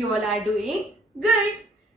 you all are doing good.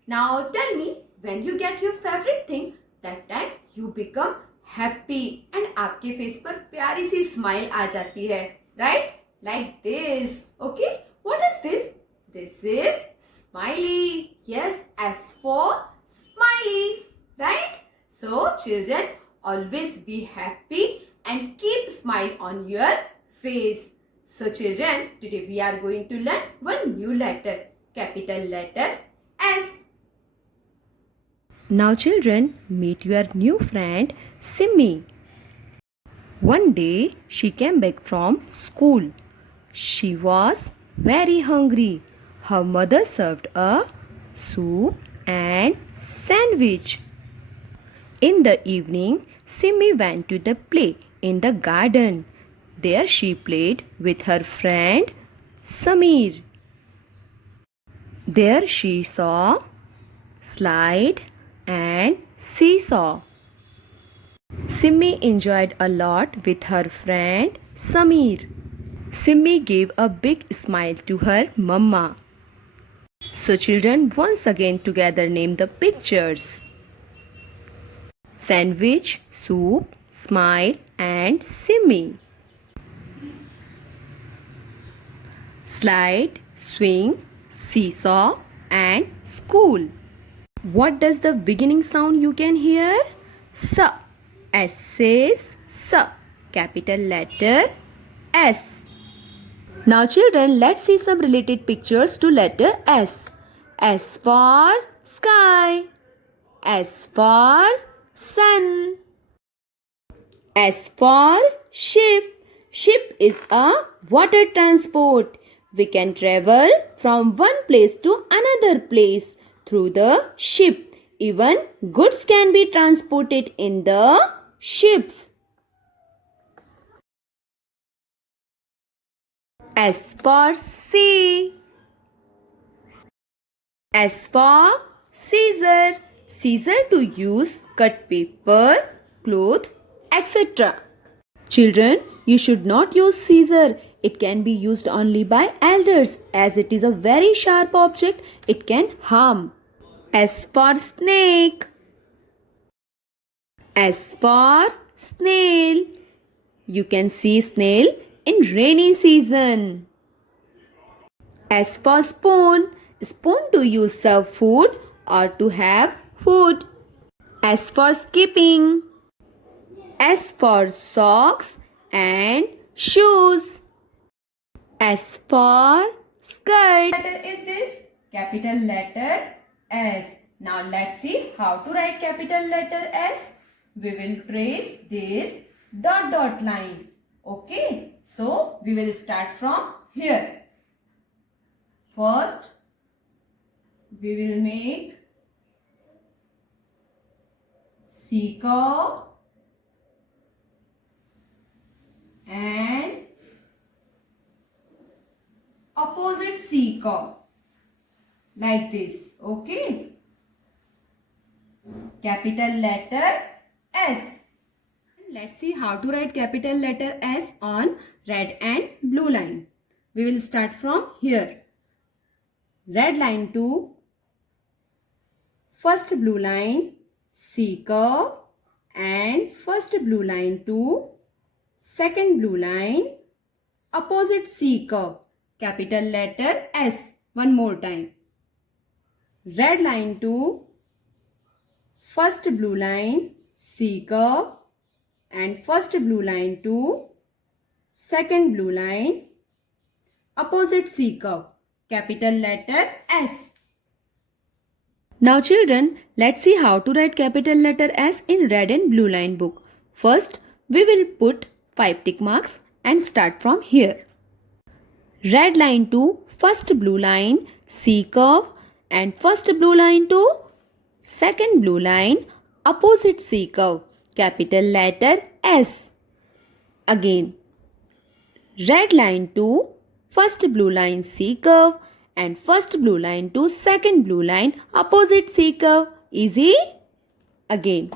Now tell me, when you get your favorite thing, that time you become happy and आपके face पर प्यारी सी smile आ जाती है, right? Like this. Okay, what is this? This is smiley. Yes, S for smiley, right? So children, always be happy and keep smile on your face. So children, today we are going to learn one new letter, capital letter S. Now children, meet your new friend Simmi. One day she came back from school. She was very hungry. Her mother served a soup and sandwich. In the evening, Simmi went to the play in the garden. There she played with her friend Samir. There she saw slide and seesaw. Simmi enjoyed a lot with her friend Samir. Simmi gave a big smile to her mama. So children once again together name the pictures: sandwich, soup, smile and Simmi. Slide, swing, seesaw and school. What does the beginning sound you can hear? S. S says S. Capital letter S. Now children, let's see some related pictures to letter S. S for sky. S for sun. S for ship. Ship is a water transport. We can travel from one place to another place through the ship. Even goods can be transported in the ships. S for sea. S for scissor. Scissor to use cut paper, cloth, etc. Children, you should not use scissor. It can be used only by elders as it is a very sharp object. It can harm. S for snake. S for snail. You can see snail in rainy season. S for spoon. Spoon to use serve food or to have food. S for skipping. S for socks and shoes. S for skirt. What letter is this? Capital letter S. Now let's see how to write capital letter S. We will trace this dot line. Okay. So we will start from here. First, we will make C curve and opposite C curve like this. Okay. Capital letter S. Let's see how to write capital letter S on red and blue line. We will start from here. Red line to first blue line, C curve, and first blue line to second blue line, opposite C curve. Capital letter S. One more time. Red line to first blue line, C curve, and first blue line to second blue line, opposite C curve. Capital letter S. Now children, let's see how to write capital letter S in red and blue line book. First, we will put 5 tick marks and start from here. Red line to first blue line, C curve, and first blue line to second blue line, opposite C curve. Capital letter S. Again, red line to first blue line, C curve, and first blue line to second blue line, opposite C curve. Easy? Again,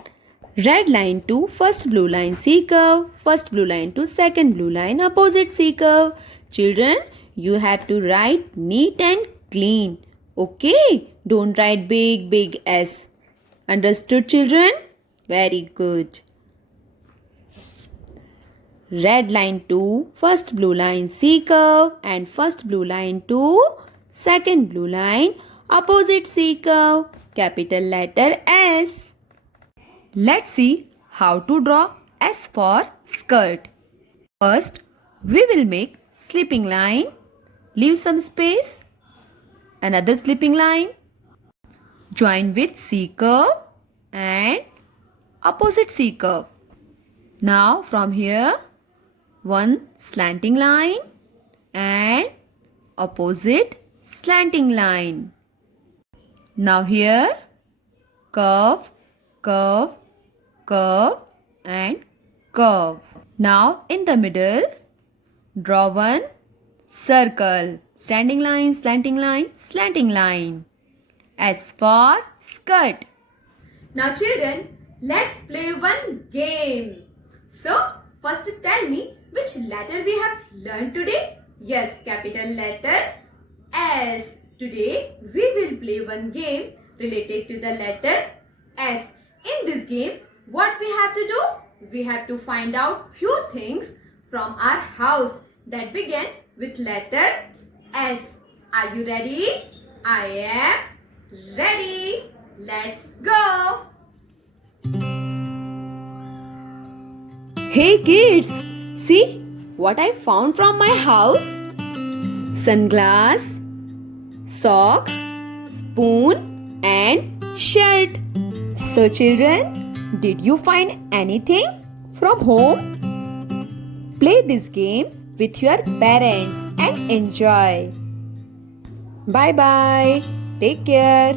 red line to first blue line, C curve, first blue line to second blue line, opposite C curve. Children, you have to write neat and clean. Okay, don't write big S. Understood, children? Very good. Red line to first blue line C curve and first blue line to second blue line opposite C curve, capital letter S. Let's see how to draw S for skirt. First, we will make slipping line, leave some space, another slipping line, join with C curve and opposite C curve. Now from here, one slanting line and opposite slanting line. Now here, curve, curve, curve and curve. Now in the middle, draw one circle. Standing line, slanting line, slanting line. S for skirt. Now children, let's play one game. So, first tell me which letter we have learned today. Yes, capital letter S. Today we will play one game related to the letter S. In this game, what we have to do? We have to find out few things from our house that begin with letter S. Are you ready? I am ready. Let's go. Hey kids, see what I found from my house? Sunglass, socks, spoon and shirt. So children, did you find anything from home? Play this game with your parents and enjoy. Bye bye. Take care.